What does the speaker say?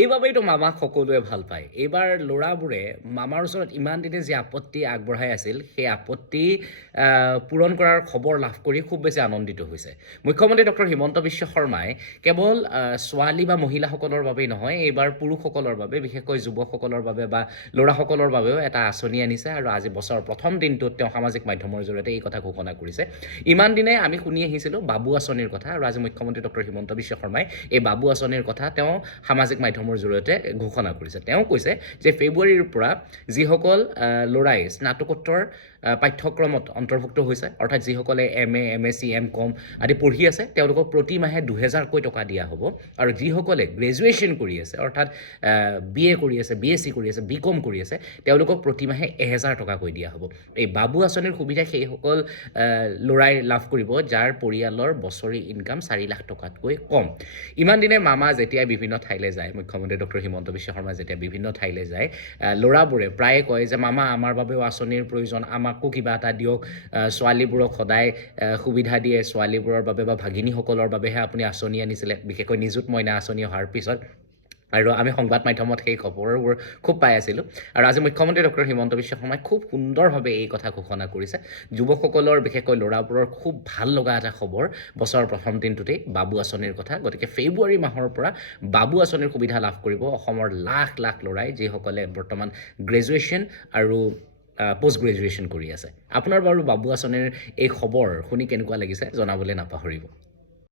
এইবাবেইতো মামাক সকলোৱে ভাল পায়। এইবাৰ ল'ৰাবোৰে মামাৰ ওচৰত ইমান দিনে যি আপত্তি আগবঢ়াই আছিল, সেই আপত্তি পূৰণ কৰাৰ খবৰ লাভ কৰি খুব বেছি আনন্দিত হৈছে। মুখ্যমন্ত্ৰী ডক্টৰ হিমন্ত বিশ্ব শৰ্মাই কেৱল ছোৱালী বা মহিলাসকলৰ বাবেই নহয়, এইবাৰ পুৰুষসকলৰ বাবে, বিশেষকৈ যুৱকসকলৰ বাবে বা ল'ৰাসকলৰ বাবেও এটা আঁচনি আনিছে আৰু আজি বছৰৰ প্ৰথম দিনটোত তেওঁ সামাজিক মাধ্যমৰ জৰিয়তে এই কথা ঘোষণা কৰিছে। ইমান দিনে আমি শুনি আহিছিলোঁ বাবু আঁচনিৰ কথা, আৰু আজি মুখ্যমন্ত্ৰী ডক্টৰ হিমন্ত বিশ্ব শৰ্মাই এই বাবু আঁচনিৰ কথা তেওঁ সামাজিক মাধ্যমৰ জৰিয়তে ঘোষণা কৰিছে। তেওঁ কৈছে যে ফেব্ৰুৱাৰীৰ পৰা যিসকল ল'ৰাই স্নাতকোত্তৰ পাঠ্যক্ৰমত অন্তৰ্ভুক্ত হৈছে, অৰ্থাৎ যিসকলে MA, MSc, M.Com আদি পঢ়ি আছে, তেওঁলোকক প্ৰতি মাহে ২০০০কৈ টকা দিয়া হ'ব। আৰু যিসকলে গ্ৰেজুৱেশ্যন কৰি আছে, অৰ্থাৎ BA কৰি আছে, BSc কৰি আছে, BCom কৰি আছে, তেওঁলোকক প্ৰতি মাহে ১০০০ টকাকৈ দিয়া হ'ব। এই বাবু আঁচনিৰ সুবিধা সেইসকল ল'ৰাই লাভ কৰিব যাৰ পৰিয়ালৰ বছৰি ইনকাম ৪ লাখ টকাতকৈ কম। ইমান দিনে মামা যেতিয়াই বিভিন্ন ঠাইলৈ যায়, মুখ্যমন্ত্ৰী ডক্টৰ হিমন্ত বিশ্ব শৰ্মা যেতিয়া বিভিন্ন ঠাইলৈ যায়, ল'ৰাবোৰে প্ৰায়ে কয় যে মামা আমাৰ বাবেও আঁচনিৰ প্ৰয়োজন, আমাকো কিবা এটা দিয়ক, ছোৱালীবোৰক সদায় সুবিধা দিয়ে, ছোৱালীবোৰৰ বাবে বা ভাগিনীসকলৰ বাবেহে আপুনি আঁচনি আনিছিলে, বিশেষকৈ নিযুত মইনা আঁচনি অহাৰ পিছত। আৰু আমি সংবাদ মাধ্যমত সেই খবৰবোৰ খুব পাই আছিলোঁ। আৰু আজি মুখ্যমন্ত্ৰী ডক্টৰ হিমন্ত বিশ্ব শৰ্মাই খুব সুন্দৰভাৱে এই কথা ঘোষণা কৰিছে। যুৱকসকলৰ, বিশেষকৈ ল'ৰাবোৰৰ খুব ভাল লগা এটা খবৰ বছৰৰ প্ৰথম দিনটোতেই বাবু আঁচনিৰ কথা। গতিকে ফেব্ৰুৱাৰী মাহৰ পৰা বাবু আঁচনিৰ সুবিধা লাভ কৰিব অসমৰ লাখ লাখ ল'ৰাই, যিসকলে বৰ্তমান গ্ৰেজুৱেশ্যন আৰু পষ্ট গ্ৰেজুৱেশ্যন কৰি আছে। আপোনাৰ বাৰু বাবু আঁচনিৰ এই খবৰ শুনি কেনেকুৱা লাগিছে জনাবলৈ নাপাহৰিব।